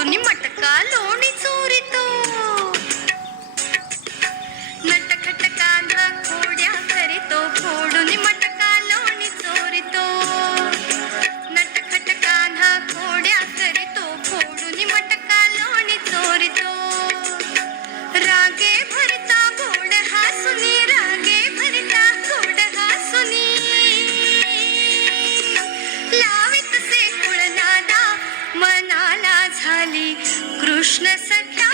फोडून मटका लोणी चोरितो नटखट कान्हा खोड्या करीतो फोडून मटका लोणी चोरितो नटखट कान्हा खोड्या करीतो फोडून मटका लोणी चोरितो रागे भरता गोड हासुनी रागे भरता गोड हासुनी लावित से कुळनादा मनाला झाली कृष्ण सख्या